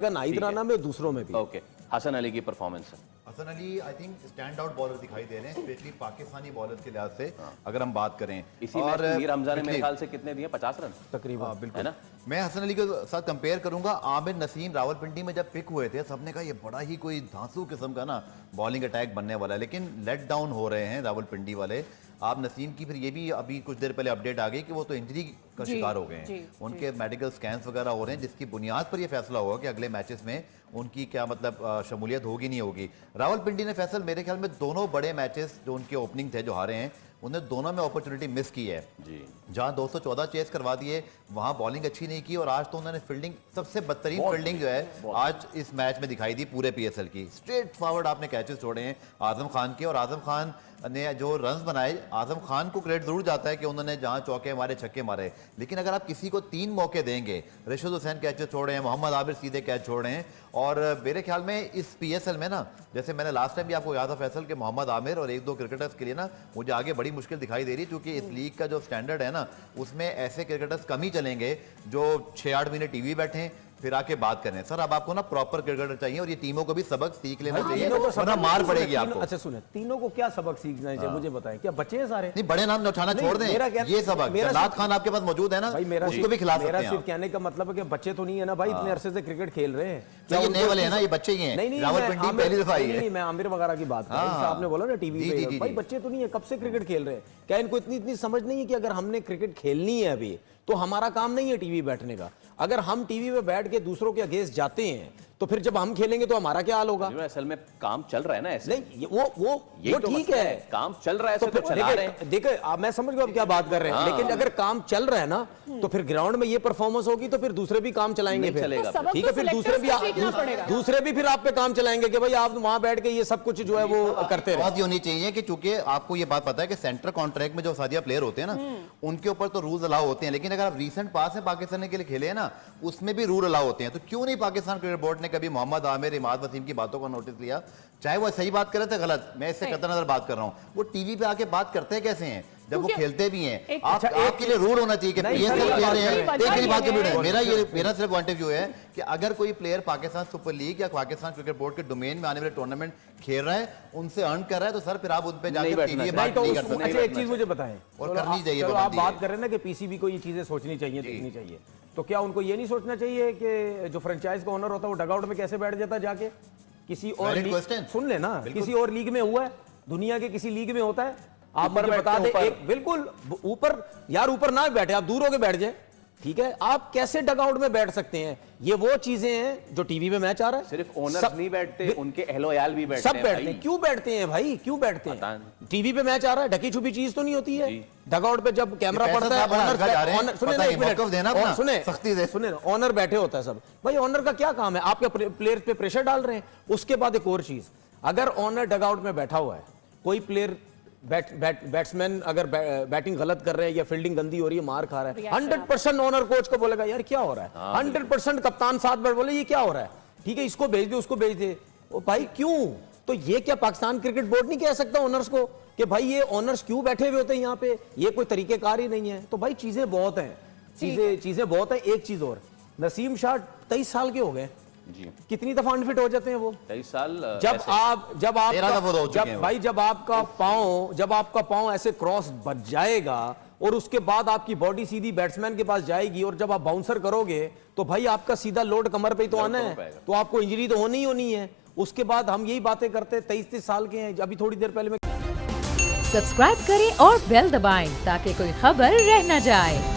नाहिद राना में दूसरों में भी। ओके, हसन अली की परफॉर्मेंस है। Hasan Ali I think stand out bowler दिखाई दे रहे हैं, स्पेशली पाकिस्तानी बॉलर के लिहाज से अगर हम बात करें। इसी मैच में मीर हमजा ने मेरे ख्याल से कितने दिए, 50 रन तकरीबन, बिल्कुल है ना। मैं हसन अली के साथ कंपेयर करूंगा। आमिर नसीम रावलपिंडी में जब पिक हुए थे, सबने कहा ये बड़ा ही कोई धांसू किस्म का ना बॉलिंग अटैक बनने वाला है, लेकिन लेट डाउन हो रहे हैं रावलपिंडी वाले। आप नसीम की फिर ये भी अभी कुछ देर पहले अपडेट आ गई कि वो तो इंजरी का शिकार हो गए हैं, उनके मेडिकल स्कैन्स वगैरह हो रहे हैं, जिसकी बुनियाद पर ये फैसला होगा कि अगले मैचेस में उनकी क्या मतलब शमूलियत होगी नहीं होगी। रावलपिंडी ने फैसल मेरे ख्याल में दोनों बड़े मैचेस जो उनके ओपनिंग थे जो हारे हैं, उन्हें दोनों में अपॉर्चुनिटी मिस की है जी। जहां 214 चेस करवा दिए वहां बॉलिंग अच्छी नहीं की, और आज तो उन्होंने फील्डिंग सबसे बदतरीन फील्डिंग जो है आज इस मैच में दिखाई दी पूरे पीएसएल की। स्ट्रेट फॉरवर्ड आपने कैचेस छोड़े हैं आजम खान के, और आजम खान ने जो रन्स बनाए, आजम खान को क्रेडिट जरूर जाता है कि उन्होंने जहां चौके मारे छक्के मारे, लेकिन अगर आप किसी को 3 मौके देंगे, रशीद हुसैन कैचेस छोड़े हैं, मोहम्मद आबिर सीधे कैच छोड़ रहे हैं, और मेरे ख्याल में इस पीएसएल में ना, जैसे मैंने लास्ट टाइम भी आपको याद था फैसल के मोहम्मद आमिर और 1-2 क्रिकेटर्स के लिए ना मुझे आगे बड़ी मुश्किल दिखाई दे रही है, क्योंकि इस लीग का जो स्टैंडर्ड है ना, उसमें ऐसे क्रिकेटर्स कम ही चलेंगे जो 6-8 महीने टीवी बैठे फिर आके बात करें। सर अब आपको ना प्रॉपर क्रिकेटर चाहिए, और ये टीमों को भी सबक सीख लेना चाहिए, वरना मार पड़ेगी आपको। अच्छा सुने, तीनों को क्या सबक सीखना चाहिए मुझे बताएं, क्या बच्चे हैं सारे? नहीं, बड़े नाम उठाना छोड़ दें, ये सबक जन्नात खान आपके पास मौजूद है ना, उसको भी खिला सकते हैं। मेरा सिर्फ कहने का मतलब है कि बच्चे तो नहीं है ना भाई, इतने अरसे से क्रिकेट खेल रहे हैं, क्या ये नए वाले हैं ना, ये बच्चे ही हैं। नहीं रावलपिंडी पहली दफा आई है। मैं आमिर वगैरह की बात कर रहा हूं, आपने बोला ना टीवी पे, भाई बच्चे तो नहीं है, कब से क्रिकेट खेल रहे हैं, क्या इनको इतनी समझ नहीं है कि अगर हमने क्रिकेट खेलनी है अभी तो हमारा काम नहीं है टीवी बैठने का। अगर हम टीवी पे बैठ के दूसरों के अगेंस्ट जाते हैं तो फिर जब हम खेलेंगे तो हमारा क्या हाल होगा? असल में काम चल रहा है ना ऐसे। नहीं वो ठीक है, काम चल रहा है तो चला रहे हैं। देखिए मैं समझ गया आप क्या बात कर रहे हैं, लेकिन अगर काम चल रहा है ना तो फिर ग्राउंड में ये परफॉर्मेंस होगी तो फिर दूसरे भी काम चलाएंगे, फिर ठीक है, फिर दूसरे भी फिर आप पे काम चलाएंगे कि भाई आप वहां बैठ के ये सब कुछ जो है वो करते रहे। बात ये होनी चाहिए कि चूंकि आपको ये बात पता है कि सेंटर कॉन्ट्रैक्ट में जो सादिया प्लेयर होते हैं ना, उनके ऊपर तो रूल्स अलाउ होते हैं, लेकिन अगर आप रीसेंट पास में पाकिस्तान के लिए खेले हैं ना, उसमें भी रूल अलाउ होते हैं। तो क्यों नहीं पाकिस्तान क्रिकेट बोर्ड ने कभी मोहम्मद आमिर, इमाद वसीम की बातों का नोटिस लिया? चाहे वो सही बात करे थे गलत, मैं इससे कतई नजर बात कर रहा हूं, वो टीवी पे आके बात करते कैसे हैं जब वो खेलते भी हैं? आपके लिए रूल होना चाहिए कि पीएसएल खेल रहे हैं। मेरा सिर्फ पॉइंट ऑफ व्यू है कि अगर कोई प्लेयर पाकिस्तान सुपर लीग या पाकिस्तान क्रिकेट बोर्ड के डोमेन में आने वाले टूर्नामेंट खेल रहा है, उनसे अर्न कर रहा है, तो सर फिर आप उन पे जाकर टीवी बात नहीं कर सकते। अच्छा एक चीज मुझे बताएं, और करनी चाहिए। आप बात कर रहे हैं ना कि पीसीबी को ये चीजें सोचनी चाहिए, देखनी चाहिए, तो क्या उनको ये नहीं सोचना चाहिए कि जो फ्रेंचाइज का ओनर होता है वो डगआउट में कैसे बैठ जाता है जाके किसी और लीग? सुन लेना, किसी और लीग में हुआ है, दुनिया के किसी लीग में होता है? आप मुझे बता दें, एक बिल्कुल ऊपर, यार ऊपर ना बैठे, आप दूर होके बैठ जाए, ठीक है, आप कैसे डगआउट में बैठ सकते हैं? ये वो चीजें हैं जो टीवी में मैच आ रहा है, सिर्फ ओनर्स नहीं बैठते, उनके एहलोयाल भी बैठते हैं, सब बैठते हैं। क्यों बैठते हैं भाई, क्यों बैठते हैं? टीवी पे मैच आ रहा है, ढकी छुपी चीज तो नहीं होती है। डगआउट पे जब कैमरा पड़ता है, सुने ऑनर बैठे होता है सब, भाई ऑनर का क्या काम है? आपके प्लेयर पे प्रेशर डाल रहे हैं। उसके बाद एक और चीज, अगर ऑनर डगआउट में बैठा हुआ है, कोई प्लेयर बैट्समैन अगर बैटिंग गलत कर रहे हैं या फील्डिंग गंदी हो रही है, मार खा रहा है, 100% ओनर कोच को बोलेगा यार क्या हो रहा है, 100% कप्तान साथ बैठ बोले ये क्या हो रहा है, ठीक है, इसको भेज दे, उसको भेज दे। ओ भाई क्यों? तो ये क्या पाकिस्तान क्रिकेट बोर्ड नहीं कह सकता ओनर्स को कि भाई ये ओनर्स क्यों बैठे हुए होते हैं यहाँ पे, ये कोई तरीकेकार ही नहीं है? तो भाई चीजें बहुत हैं, चीजें बहुत है। एक चीज और, नसीम शाह 23 साल के हो गए जी, कितनी दफा अनफिट हो जाते हैं वो? 23 साल। जब आपका पांव ऐसे क्रॉस बच जाएगा और उसके बाद आपकी बॉडी सीधी बैट्समैन के पास जाएगी, और जब आप बाउंसर करोगे तो भाई आपका सीधा लोड कमर पे ही तो आना है, तो आपको इंजरी तो होनी ही होनी है। उसके बाद हम यही बातें करते हैं, 23 साल के हैं, अभी थोड़ी देर पहले में। सब्सक्राइब करें और बेल दबाएं ताकि कोई खबर रह न जाए।